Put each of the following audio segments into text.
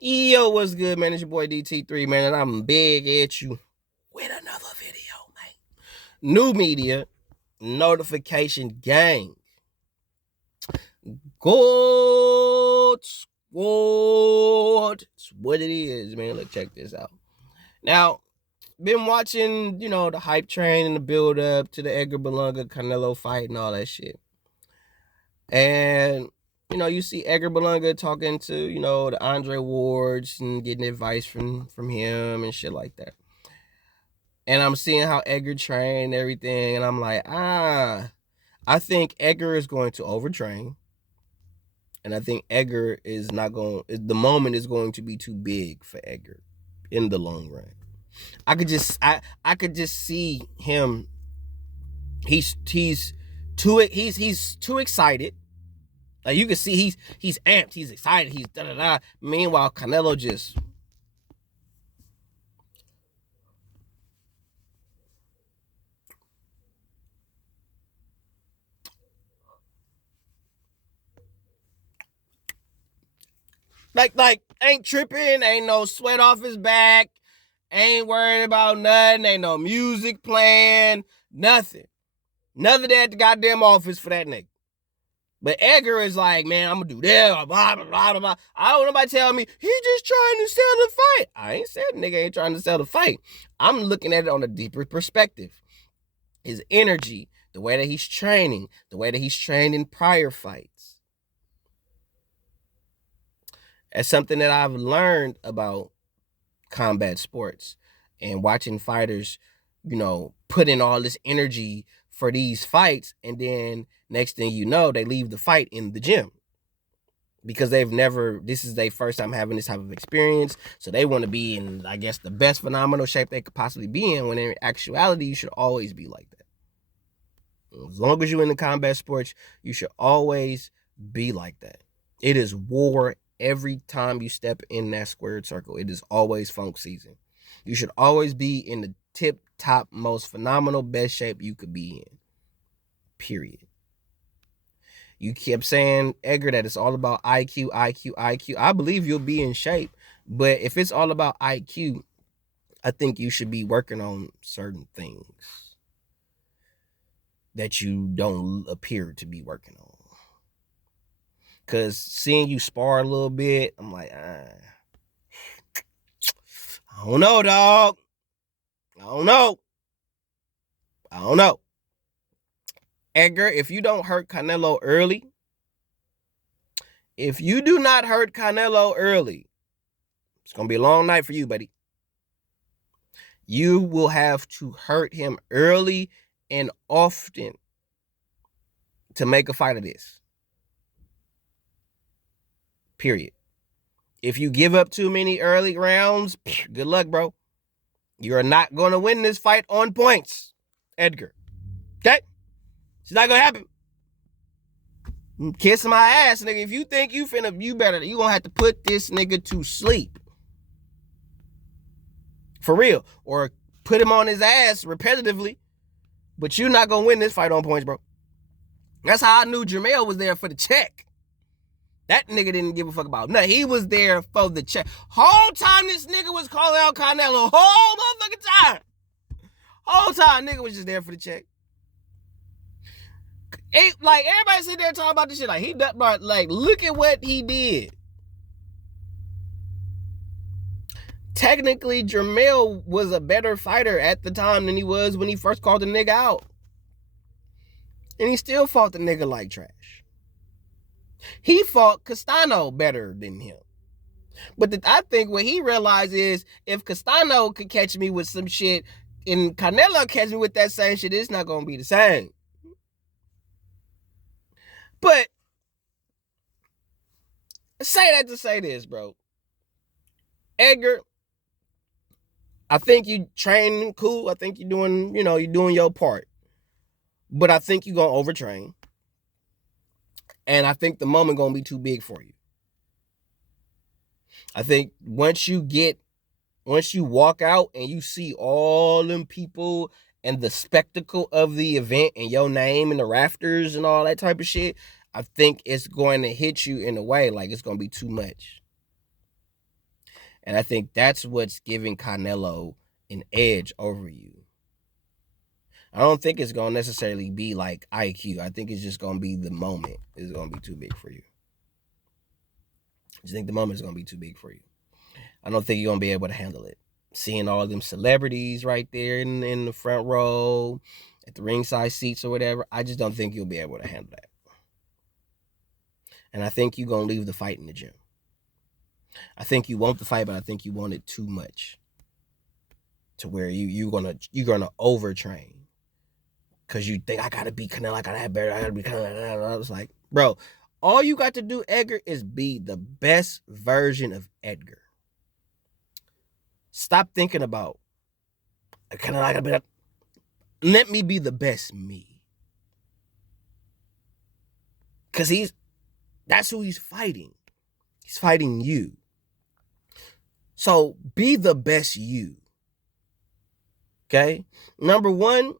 Yo, what's good, man? It's your boy DT3, man, and I'm big at you with another video, man. New media, notification gang. Gold squad. It's what it is, man. Let's check this out. Now, been watching, the hype train and the build up to the Edgar Berlenga Canelo fight and all that shit. And you see Edgar Berlenga talking to, the Andre Wards and getting advice from him and shit like that. And I'm seeing how Edgar trained and everything, and I'm like, I think Edgar is going to overtrain. And I think Edgar is not going, the moment is going to be too big for Edgar in the long run. I could just see him. He's too excited. Like you can see he's amped, he's excited, he's da da da. Meanwhile, Canelo just like ain't tripping, ain't no sweat off his back, ain't worried about nothing, ain't no music playing, nothing. Nothing at the goddamn office for that nigga. But Edgar is like, man, I'm gonna do that, blah, blah, blah, blah. I don't want nobody tell me he just trying to sell the fight. I ain't said nigga ain't trying to sell the fight. I'm looking at it on a deeper perspective. His energy, the way that he's training, the way that he's trained in prior fights. That's something that I've learned about combat sports and watching fighters, put in all this energy for these fights, and then next thing you know, they leave the fight in the gym because this is their first time having this type of experience, so they want to be in, I guess, the best phenomenal shape they could possibly be in, when in actuality, you should always be like that. As long as you're in the combat sports, you should always be like that. It is war every time you step in that squared circle. It is always funk season. You should always be in the tip top, most phenomenal, best shape you could be in. Period. You kept saying, Edgar, that it's all about IQ, IQ, IQ. I believe you'll be in shape, but if it's all about IQ, I think you should be working on certain things that you don't appear to be working on. Because seeing you spar a little bit, I'm like, I don't know, dog. I don't know. Edgar, if you don't hurt Canelo early, if you do not hurt Canelo early, it's going to be a long night for you, buddy. You will have to hurt him early and often to make a fight of this. Period. If you give up too many early rounds, good luck, bro. You are not going to win this fight on points, Edgar. Okay? It's not going to happen. Kiss my ass, nigga. If you think you going to have to put this nigga to sleep. For real. Or put him on his ass repetitively. But you're not going to win this fight on points, bro. That's how I knew Jermell was there for the check. That nigga didn't give a fuck about nothing. He was there for the check. Whole time this nigga was calling out Canelo. Whole motherfucking time. Whole time nigga was just there for the check. Like, everybody sit there talking about this shit. Like, look at what he did. Technically, Jermell was a better fighter at the time than he was when he first called the nigga out. And he still fought the nigga like trash. He fought Castano better than him. But I think what he realized is, if Castano could catch me with some shit and Canelo catch me with that same shit, it's not going to be the same. But say that to say this, bro. Edgar, I think you training cool. I think you're doing, you're doing your part. But I think you're going to overtrain. And I think the moment going to be too big for you. I think once you walk out and you see all them people and the spectacle of the event and your name in the rafters and all that type of shit, I think it's going to hit you in a way like it's going to be too much. And I think that's what's giving Canelo an edge over you. I don't think it's going to necessarily be like IQ. I think it's just going to be the moment is going to be too big for you. I just think the moment is going to be too big for you. I don't think you're going to be able to handle it. Seeing all of them celebrities right there in the front row, at the ringside seats or whatever, I just don't think you'll be able to handle that. And I think you're going to leave the fight in the gym. I think you want the fight, but I think you want it too much to where you're gonna overtrain because you think I gotta be Canelo, I gotta have better, I gotta be Canelo. I was like, bro, all you got to do, Edgar, is be the best version of Edgar. Stop thinking about Canelo, I gotta be. Let me be the best me, because that's who he's fighting. He's fighting you. So be the best you. Okay? Number one,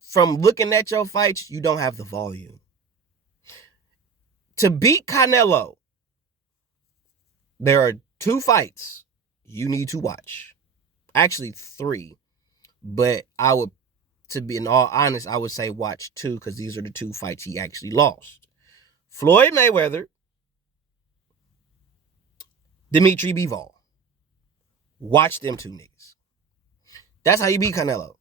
from looking at your fights, you don't have the volume. To beat Canelo, there are 2 fights you need to watch. Actually, 3. But to be in all honest, I would say watch 2 because these are the 2 fights he actually lost. Floyd Mayweather, Dimitri Bivol. Watch them 2 niggas. That's how you beat Canelo.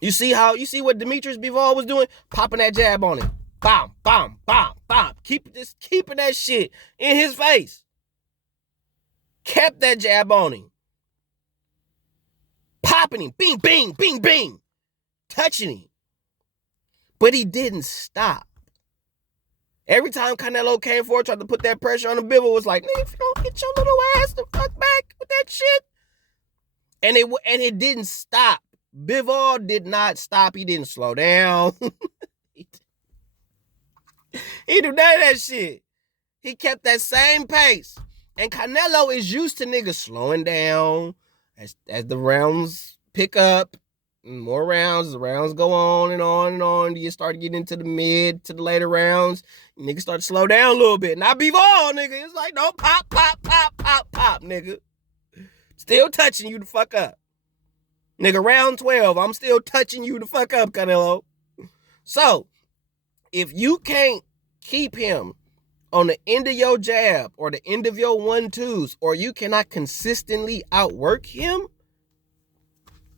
You see what Dimitri Bivol was doing? Popping that jab on him. Bam, bam, bam, bam. Keeping that shit in his face. Kept that jab on him. Popping him. Bing, bing, bing, bing. Touching him. But he didn't stop. Every time Canelo came forward, tried to put that pressure on him, Bivol was like, nigga, if you don't get your little ass the fuck back with that shit. And it didn't stop. Bivol did not stop. He didn't slow down. He did none of that shit. He kept that same pace. And Canelo is used to niggas slowing down as the rounds pick up. More rounds, the rounds go on and on and on. You start getting into the mid to the later rounds. Niggas start to slow down a little bit. Not Bivol, nigga. It's like, no, pop, pop, pop, pop, pop, nigga. Still touching you the fuck up. Nigga, round 12, I'm still touching you the fuck up, Canelo. So, if you can't keep him on the end of your jab or the end of your 1-2s, or you cannot consistently outwork him,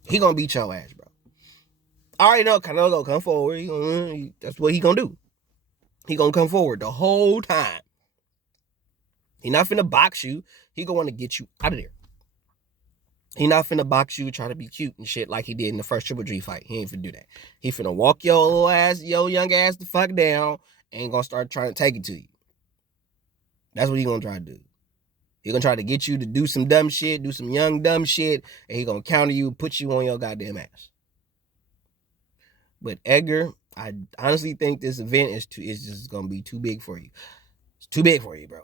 he gonna beat your ass, bro. I already know Canelo gonna come forward. That's what he gonna do. He gonna come forward the whole time. He not finna box you. He gonna want to get you out of there. He not finna box you, try to be cute and shit like he did in the first Triple G fight. He ain't finna do that. He finna walk your little ass, your young ass the fuck down, and he gonna start trying to take it to you. That's what he gonna try to do. He gonna try to get you to do some dumb shit, do some young dumb shit, and he gonna counter you, put you on your goddamn ass. But Edgar, I honestly think this event is just gonna be too big for you. It's too big for you, bro.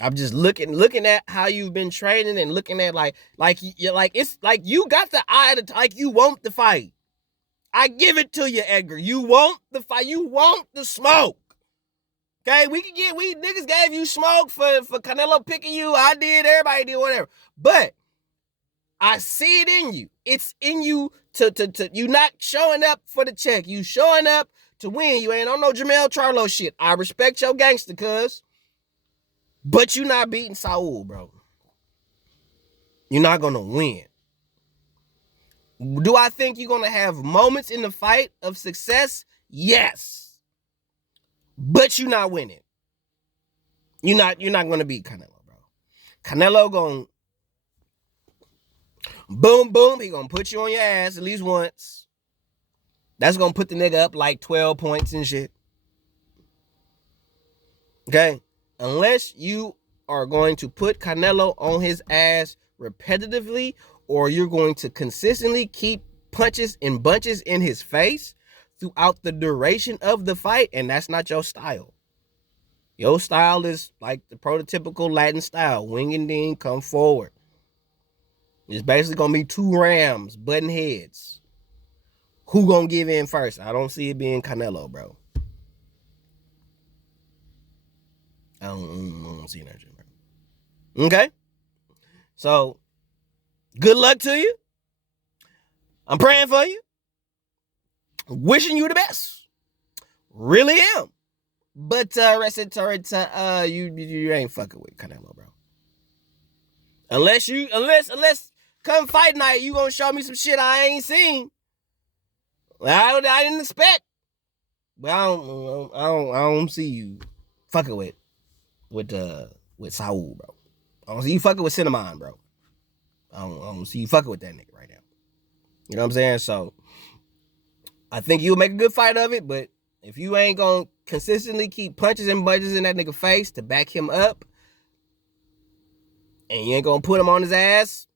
I'm just looking at how you've been training and looking at like it's like you got the eye to like you want the fight. I give it to you, Edgar. You want the fight. You want the smoke. Okay, we niggas gave you smoke for Canelo picking you. I did. Everybody did. Whatever. But I see it in you. It's in you to you not showing up for the check. You showing up to win. You ain't on no Jamel Charlo shit. I respect your gangster, cuz. But you're not beating Saul, bro. You're not going to win. Do I think you're going to have moments in the fight of success? Yes. But you're not winning. You're not going to beat Canelo, bro. Canelo going boom, boom. He going to put you on your ass at least once. That's going to put the nigga up like 12 points and shit. Okay? Unless you are going to put Canelo on his ass repetitively, or you're going to consistently keep punches and bunches in his face throughout the duration of the fight, and that's not your style. Your style is like the prototypical Latin style. Wing and ding, come forward. It's basically going to be 2 rams, button heads. Who going to give in first? I don't see it being Canelo, bro. I don't see that shit, bro. Okay? So, good luck to you. I'm praying for you. Wishing you the best. Really am. But you ain't fucking with Canelo, bro. Unless come fight night, you gonna show me some shit I ain't seen. I didn't expect. But I don't see you fucking with Saul, bro. I don't see you fucking with Cinnamon, bro. I don't see you fucking with that nigga right now. You know what I'm saying? So I think you'll make a good fight of it, but if you ain't gonna consistently keep punches and punches in that nigga face to back him up, and you ain't gonna put him on his ass,